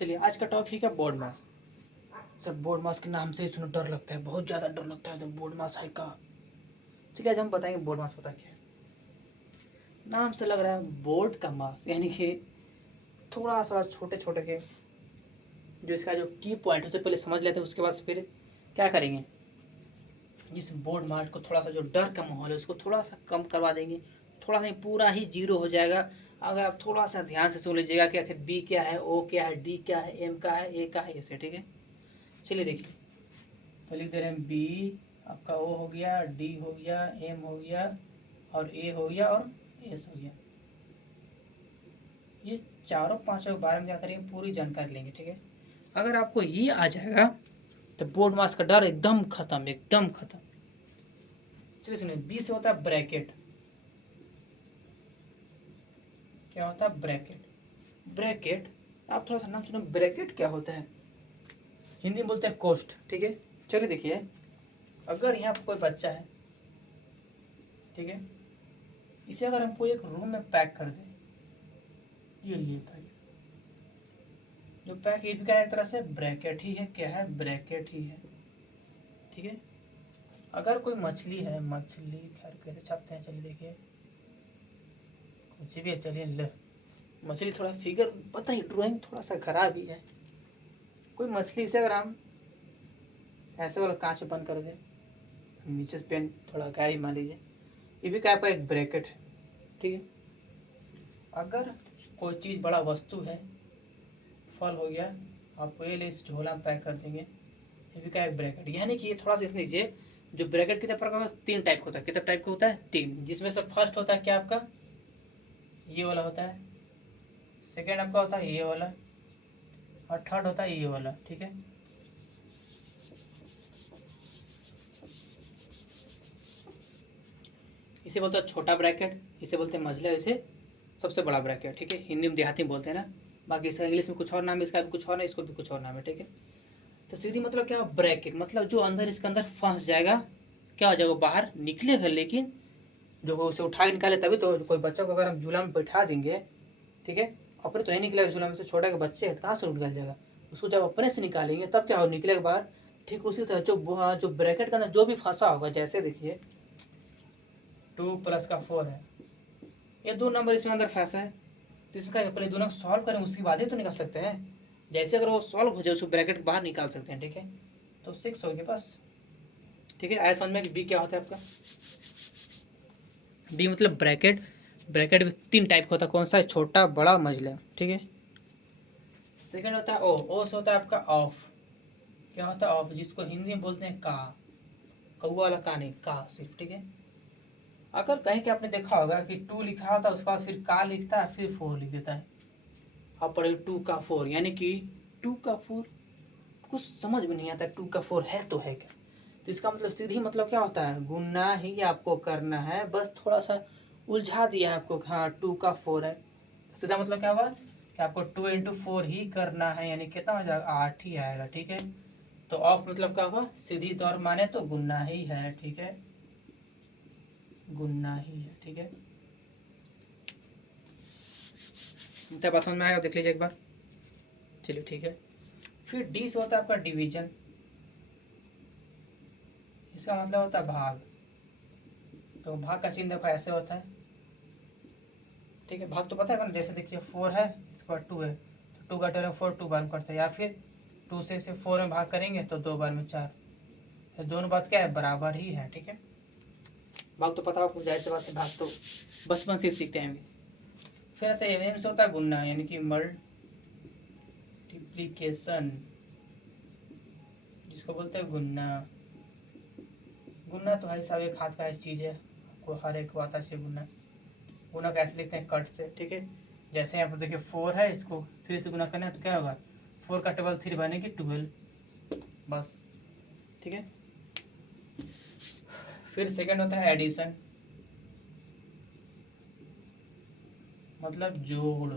चलिए आज का टॉपिक है बोर्ड मास। सब बोर्ड मास के नाम से ही सुनो डर लगता है, बहुत ज़्यादा डर लगता है तो बोर्ड मास है का। चलिए आज हम बताएंगे बोर्ड मास पता क्या है। नाम से लग रहा है बोर्ड का मास, यानी कि थोड़ा सा छोटे छोटे के जो इसका जो की पॉइंट है उसे पहले समझ लेते हैं, उसके बाद फिर क्या करेंगे, जिस बोर्ड मास को थोड़ा सा जो डर का माहौल है उसको थोड़ा सा कम करवा देंगे, थोड़ा सा पूरा ही जीरो हो जाएगा। अगर आप थोड़ा सा ध्यान से सुन लीजिएगा कि आखिर बी क्या है, ओ क्या है, डी क्या है, एम का है, ए का है, ऐसे। ठीक है, चलिए देखिए। तो लिख दे रहे हैं बी, आपका ओ हो गया, डी हो गया, एम हो गया और ए हो गया और एस हो गया। ये चारों पांचों के बारे में जाकर पूरी जानकारी लेंगे। ठीक है, अगर आपको ये आ जाएगा तो बोर्ड मास का डर एकदम खत्म, एकदम खत्म। चलिए सुनिए, बी से होता है ब्रैकेट। क्या होता है ब्रैकेट? ब्रैकेट, आप थोड़ा सा नाम सुनो, ब्रैकेट क्या होता है? हिंदी में बोलते हैं कोष्ठ। ठीक है, चलिए देखिए, अगर यहाँ पर कोई बच्चा है, ठीक है, इसे अगर हमको एक रूम में पैक कर दें, ये था जो पैक, ये भी क्या है, एक तरह से ब्रैकेट ही है। क्या है? ब्रैकेट ही है। ठीक है, अगर कोई मछली है, मछली खैर कैसे छापते हैं, चलिए देखिए, कुछ भी है, चलिए ल मछली, थोड़ा फिगर पता ही, ड्राइंग थोड़ा सा खराब ही है। कोई मछली से अगर हम ऐसे वाला कांच बंद कर दें, नीचे से पेन थोड़ा गहरी मान लीजिए, ये भी क्या आपका एक ब्रैकेट है। ठीक है, अगर कोई चीज़ बड़ा वस्तु है, फल हो गया, आपको ये ले इस झोला में पैक कर देंगे, ये भी क्या है ब्रैकेट। यानी कि ये थोड़ा सा देख लीजिए, जो ब्रैकेट कितने प्रकार का, तीन टाइप का होता है। कितने टाइप का होता है? तीन, जिसमें से फर्स्ट होता है क्या आपका, ये वाला होता है। सेकेंड आपका होता है ये वाला, और थर्ड होता है ये वाला। ठीक है, इसे बोलते हैं छोटा ब्रैकेट, इसे बोलते हैं मझला, इसे सबसे बड़ा ब्रैकेट। ठीक है, हिंदी में देहाती में बोलते हैं ना, बाकी इसका इंग्लिश में कुछ और नाम है, इसका भी कुछ और है, इसको भी कुछ और नाम है। ठीक है, तो सीधी मतलब क्या, ब्रैकेट मतलब जो अंदर इसके अंदर फंस जाएगा, क्या हो जाएगा, बाहर निकलेगा, लेकिन जो उसे उठा के निकाले तभी तो। कोई बच्चा को अगर हम झूला में बैठा देंगे, ठीक है, अपने तो नहीं निकलेगा झूला में से, छोटा के बच्चे है कहाँ से निकल जाएगा, उसको जब अपने से निकालेंगे तब क्या हो, निकलेगा बाहर। ठीक उसी तरह जो ब्रैकेट के अंदर जो भी फंसा होगा, जैसे देखिए 2 + 4 है, ये 2 नंबर इसमें अंदर फंसा है, तो इसमें क्या पहले दोनों सॉल्व करें, उसके बाद ही तो निकाल सकते हैं। जैसे अगर वो सॉल्व हो जाए, उसको ब्रैकेट बाहर निकाल सकते हैं। ठीक है, तो 6 हो गया बस। ठीक है, आया समझ में कि बी क्या होता है आपका? बी मतलब ब्रैकेट। ब्रैकेट में तीन टाइप का होता है, कौन सा है? छोटा, बड़ा, मझला। ठीक है, सेकंड होता है ओ। ओ से होता है आपका ऑफ। क्या होता है ऑफ? जिसको हिंदी में बोलते हैं का, कौआ वाला का नहीं, का सिर्फ। ठीक है, अगर कहीं के आपने देखा होगा कि 2 लिखा होता है, उसके बाद फिर का लिखता है, फिर 4 लिख देता है, आप पढ़े 2 का 4, यानी कि 2 का 4 कुछ समझ में नहीं आता, 2 का 4 है तो है क्या। तो इसका मतलब सीधी मतलब क्या होता है, गुना ही आपको करना है, बस थोड़ा सा उलझा दिया है आपको। हाँ, 2 का 4 है, सीधा मतलब क्या हुआ कि आपको 2 × 4 ही करना है, यानी कितना हो जाएगा, 8 ही आएगा। ठीक है, तो ऑफ मतलब क्या हुआ, सीधी तौर माने तो गुना ही है। ठीक है, गुना ही है। ठीक है, इतना बात समझ में आएगा, देख लीजिए एक बार। चलिए ठीक है, फिर डी से होता है आपका डिवीजन। इसका मतलब होता है भाग। तो भाग का चिन्ह देखो ऐसे होता है। ठीक है, भाग तो पता है ना, जैसे देखिए 4 है, इसके बाद 2 है, तो 2 का टेलर 4, 2 बार में करते हैं, या फिर 2 से इसे 4 में भाग करेंगे तो 2 बार में 4, तो दोनों बात क्या है, बराबर ही है। ठीक है, भाग तो पता आपको, जाहिर सी बात है, भाग तो बचपन से सीखते हैं। फिर आता है एम से होता है गुना, यानी कि मल्टीप्लीकेशन, जिसको बोलते हैं गुना। गुना तो भाई साहब एक हाथ का ऐसी चीज़ है, आपको हर एक को आता चाहिए गुना। गुना कैसे लिखते हैं, कट से। ठीक है, जैसे यहाँ पर देखिए 4 है, इसको 3 से गुना करना है तो क्या होगा, 4 का टेबल 3 बनेगी 12, बस। ठीक है, फिर सेकंड होता है एडिशन, मतलब जोड़।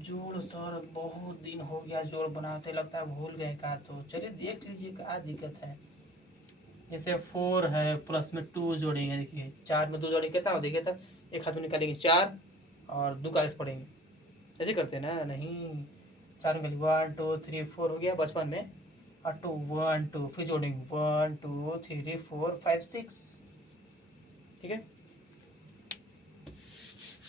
जोड़ सर बहुत दिन हो गया जोड़ बनाते, लगता है भूल गए का, तो चलिए देख लीजिए क्या दिक्कत है। जैसे 4 है, प्लस में 2 जोड़ेंगे, देखिए 4 में 2 जोड़ेंगे कितना हो, देखिए तो एक हाथ में निकालेंगे 4 और 2 का ऐसे पढ़ेंगे, ऐसे करते हैं ना, नहीं चार उंगली 1 2 3 4 हो गया बचपन में। और 2 1 2 फिर जोड़ेंगे 1 2 3 4 5 6। ठीक है,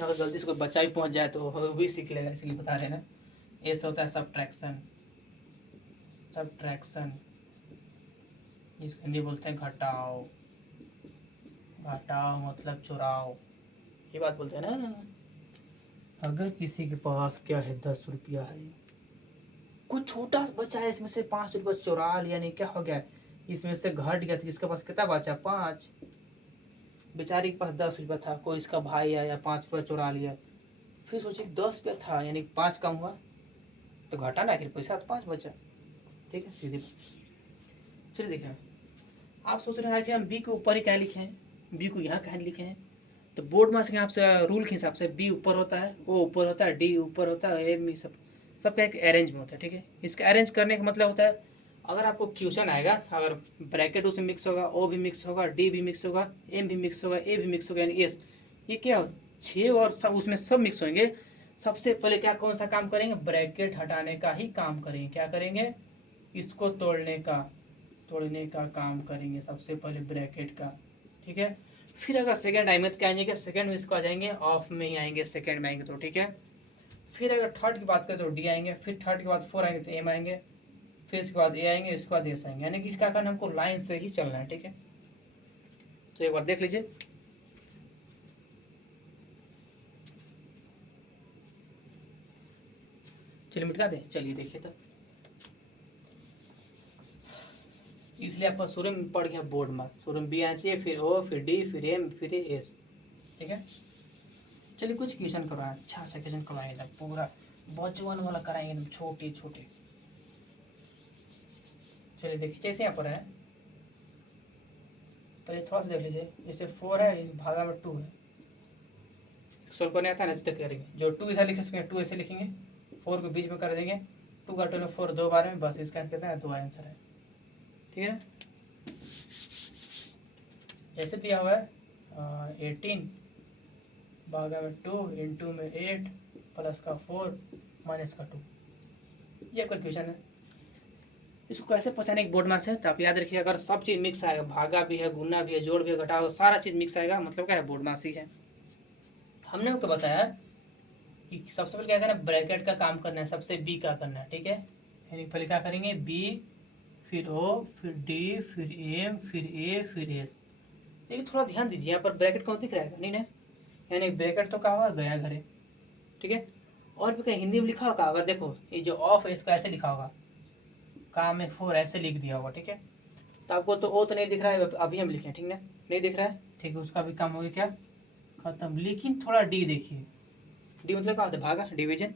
अगर गलती से कोई बच्चा भी पहुंच जाए तो वो भी सीख लेगा, इसलिए बता रहे हैं ना। ऐसा होता है सब्ट्रैक्शन। सब्ट्रैक्शन जिसको हिंदी बोलते हैं घटाओ। घटाओ मतलब चुराओ, ये बात बोलते हैं ना। अगर किसी के पास क्या है 10 रुपया है, कुछ छोटा सा बच्चा है, इसमें से 5 रुपया चुरा लिया, नहीं क्या हो गया, इसमें से घट गया, तो इसके पास कितना बचा 5। बेचारी के पास 10 रुपया था, कोई इसका भाई आया 5 रुपया चुरा लिया, फिर सोचिए 10 रुपया था यानी 5 कम हुआ, तो घटा ना, आखिर पैसा तो 5 बचा। ठीक है, सीधी बात। चलिए देखिए, आप सोच रहे हैं कि हम बी के ऊपर ही क्या लिखे हैं, बी को यहाँ कहाँ लिखे हैं। तो बोर्ड में आपसे रूल के हिसाब से बी ऊपर होता है, ओ ऊपर होता है, डी ऊपर होता है, ए सब सबका एक अरेंज में होता है। ठीक है, इसका अरेंज करने का मतलब होता है, अगर आपको क्वेश्चन आएगा, अगर ब्रैकेट उसमें मिक्स होगा, ओ भी मिक्स होगा, डी भी मिक्स होगा, एम भी मिक्स होगा, ए भी मिक्स होगा, यानी एस, ये क्या 6 और सब उसमें सब मिक्स होंगे। सबसे पहले क्या कौन सा काम करेंगे, ब्रैकेट हटाने का ही काम करेंगे। क्या करेंगे, इसको तोड़ने का काम करेंगे सबसे पहले, ब्रैकेट का। ठीक है, फिर अगर सेकंड टाइम में क्या आएंगे, सेकंड में इसको आ जाएंगे, ऑफ में ही आएंगे, सेकंड में आएंगे तो। ठीक है, फिर अगर थर्ड की बात करें तो डी आएंगे, फिर थर्ड के बाद 4 आएंगे तो एम आएंगे, फिर इसके बाद ए आएंगे, इसके बाद एस आएंगे, यानी कि क्या करना, हमको लाइन से ही चलना है। ठीक है, तो एक बार देख लीजिए। चलिए मिटा दें, चलिए देखिए, तो इसलिए आपका शुरू में पड़ गया बोर्ड मार्क, शुरू में बी आना चाहिए, फिर ओ, फिर डी, फिर एम, फिर एस। ठीक है, चलिए कुछ क्वेश्चन करवाएं, अच्छा अच्छा क्वेश्चन करवाएंगे, पूरा बचपन वाला कराएंगे एकदम छोटे छोटे। चलिए देखिए, जैसे यहाँ पर है, पहले थोड़ा सा देख लीजिए, जैसे 4 है, इस भागा में 2 है, सोल्व करने आता है ना, तो करेंगे, जो 2 इधर लिखे उसमें 2 ऐसे लिखेंगे, 4 को बीच में कर देंगे, 2 का 2 में 4 2 बार में, बस इसका कितना है, 2 आंसर है। ठीक है, जैसे दिया हुआ है 18 भागा में 2 इंटू में 8 प्लस का 4 माइनस का 2, ये आपका क्वेश्चन है। इसको कैसे पहचाने एक बोर्ड मार्क्स है, तो आप याद रखिए, अगर सब चीज़ मिक्स आएगा, भागा भी है, गुना भी है, जोड़ भी है, घटाव, सारा चीज़ मिक्स आएगा, मतलब क्या है, बोर्ड मार्क्स ही है। हमने आपको बताया कि सबसे पहले क्या करना है, ब्रैकेट का काम करना है, सबसे बी का करना है। ठीक है, यानी पहले क्या करेंगे, बी, फिर ओ, फिर डी, फिर एम, फिर ए, फिर एस। लेकिन थोड़ा ध्यान दीजिए, यहाँ पर ब्रैकेट कौन दिख रहा है, नहीं ना, यानी ब्रैकेट तो कहा हुआ गया घरे। ठीक है, और भी कहीं हिंदी में लिखा होगा, अगर देखो ये जो ऑफ है इसका ऐसे लिखा होगा, काम में 4 ऐसे लिख दिया होगा। ठीक है, तो आपको तो ओ तो नहीं दिख रहा है, अभी हम लिखे, ठीक है, नहीं दिख रहा है, ठीक है, उसका भी काम हो गया क्या, खत्म। लेकिन थोड़ा डी देखिए, डी मतलब क्या होता है, भागा, डिवीजन।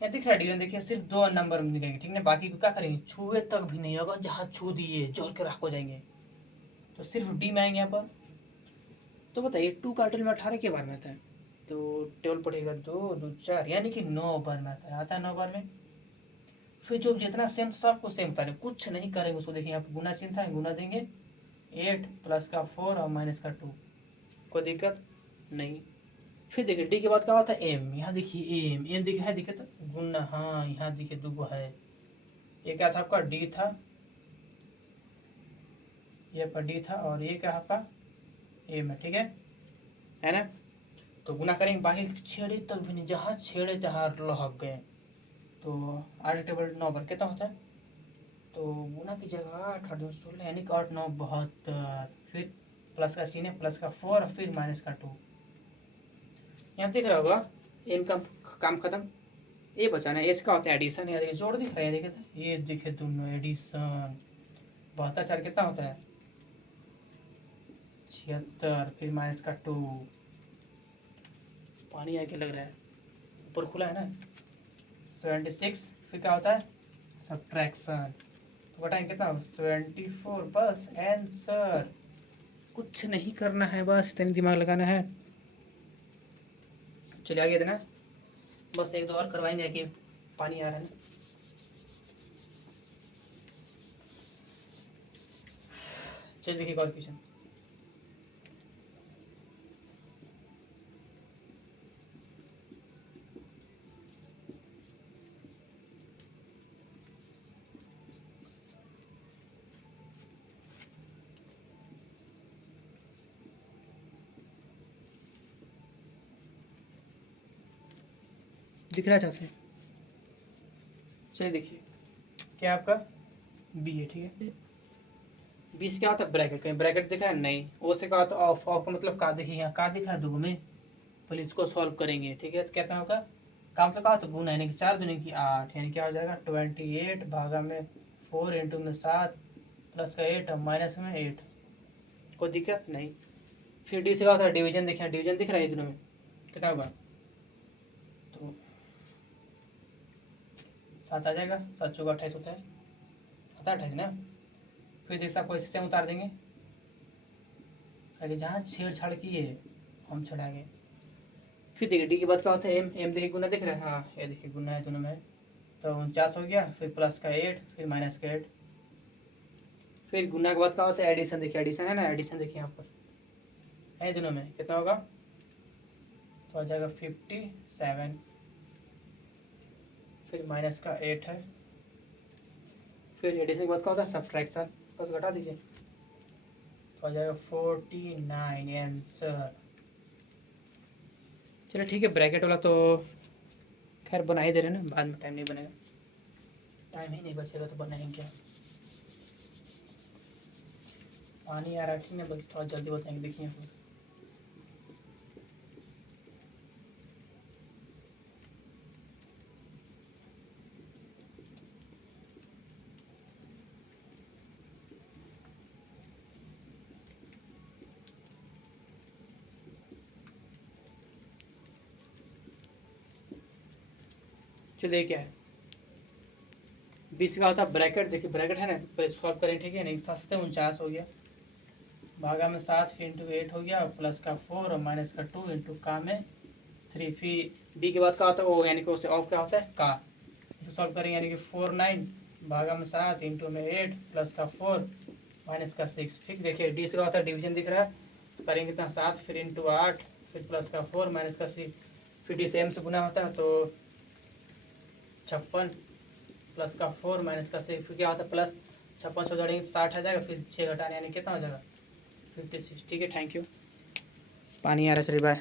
यहाँ दिख रहा है डिवीजन, देखिए सिर्फ 2 नंबर में मिलेंगे। ठीक है, बाकी को क्या करेंगे, छुए तक भी नहीं होगा, जहाँ छू दिए जोड़ के रख हो जाएंगे, तो सिर्फ डी में आएंगे यहाँ पर। तो बताइए 2 का टेबल में 18 के बार में आता है, तो टेबल पड़ेगा 2 2 4, यानी कि 9 बार में आता है 9 बार में। फिर जो जितना सेम सबको सेम करें, कुछ नहीं करेंगे उसको, देखिए यहाँ पर गुना चिन्ह था, गुना देंगे, 8 प्लस का 4 और माइनस का 2, कोई दिक्कत नहीं। फिर देखिए डी के बाद क्या होता है, एम, यहाँ देखिए एम, एम दिखे है, दिखे तो गुना, हाँ यहाँ देखिए 2 है, ये क्या था आपका, डी था, ये आपका डी था, और ये क्या आपका एम है। ठीक है ना, तो गुना करेंगे, बाकी छेड़े तक भी नहीं, जहाँ छेड़े जहाँ लहक गए। तो 8 टेबल 9 पर कितना होता है, तो गुना की जगह 8 8 16, यानी कि 8 9 72, फिर प्लस का सीन है, प्लस का 4 और फिर माइनस का 2। यहाँ दिख रहा होगा एम का काम खत्म, ये बचाना है, इसका होता है एडिशन, या देखिए जोड़ दिख रहा है, देखे तो ये दिखे दोनों एडिशन, 72 4 कितना होता है, 76, फिर माइनस का 2, पानी आके लग रहा है, ऊपर खुला है ना, 76, फिर क्या होता है, सब्ट्रैक्शन, तो बताएं कितना, 74, बस आंसर, कुछ नहीं करना है, बस इतनी दिमाग लगाना है। चलिए आगे देना, बस एक दो और करवाएंगे कि पानी आ रहा है ना। चलिए देखिए और क्वेश्चन, दिख रहा है अच्छा से? चलिए देखिए, क्या आपका बी है, ठीक है। बी से क्या होता है ब्रैकेट, कहीं ब्रैकेट दिखा है? नहीं। ओ से क्या होता है ऑफ, ऑफ का मतलब का देखिए, यहाँ का दिखा है दुगो में। पहले इसको सॉल्व करेंगे, ठीक है। तो कहता होगा काम से कहा तो गुना, यानी कि 4 दूनी की 8, यानी क्या हो जाएगा 28 भागा में 4 इंटू में 7 प्लस का 8 माइनस में 8। कोई दिक्कत नहीं। फिर डी से क्या होता है डिवीजन, देखिए डिवीजन दिख रहा है दोनों में, कितना होगा तो 7 आ जाएगा, 7 चौका 28 होता है, आता है 28 ना। फिर देखिए आपको इसी से उतार देंगे, अरे जहाँ छेड़छाड़ की है हम छड़ाएंगे। फिर देखिए डी के बाद क्या होता है एम, एम देखिए गुना दिख रहा है, हाँ ये देखिए गुना है दोनों में, तो 49 हो गया, फिर प्लस का 8 फिर माइनस का 8। फिर गुना के बाद क्या होता है एडिशन, देखिए एडिशन है ना, एडिशन देखिए यहाँ पर है दोनों में, कितना होगा तो आ जाएगा 57, फिर माइनस का 8 है। फिर एडिशन के बाद क्या होता है सब्ट्रैक्शन, बस घटा दीजिए तो आ जाएगा 49 आंसर। चलिए ठीक है, ब्रैकेट वाला तो खैर बना ही दे रहे हैं ना, बाद में टाइम नहीं बनेगा, टाइम ही नहीं बचेगा तो बनाएंगे क्या। पानी आ रहा है ठीक है, बल्कि थोड़ा जल्दी बताएंगे, देखिए फिर चलिए क्या है 20 का होता है ब्रैकेट, देखिए ब्रैकेट है ना, पहले सॉल्व करें ठीक है ना। 7 हो गया भागा में 7 फिर इंटू 8 हो गया, प्लस का 4 और माइनस का 2 इंटू का में 3। फिर बी के बाद का होता है ओ, यानी कि उससे ऑफ क्या होता है का, इसे सॉल्व करेंगे यानी कि 49 भागा में 7 इंटू में 8 प्लस का 4 माइनस का 6। ठीक देखिए डी से होता है डिवीजन दिख रहा है, तो करेंगे कितना 7 फिर इंटू 8 फिर प्लस का 4 माइनस का 6। फिर डी से एम से गुना होता है तो 56 प्लस का 4 माइनस का 6, फिर क्या होता है प्लस 56 छोड़ेंगे 60 आ जाएगा, फिर 6 घटाने यानी कितना हो जाएगा 56। ठीक है, थैंक यू। पानी आ रहा है, चलिए बाय।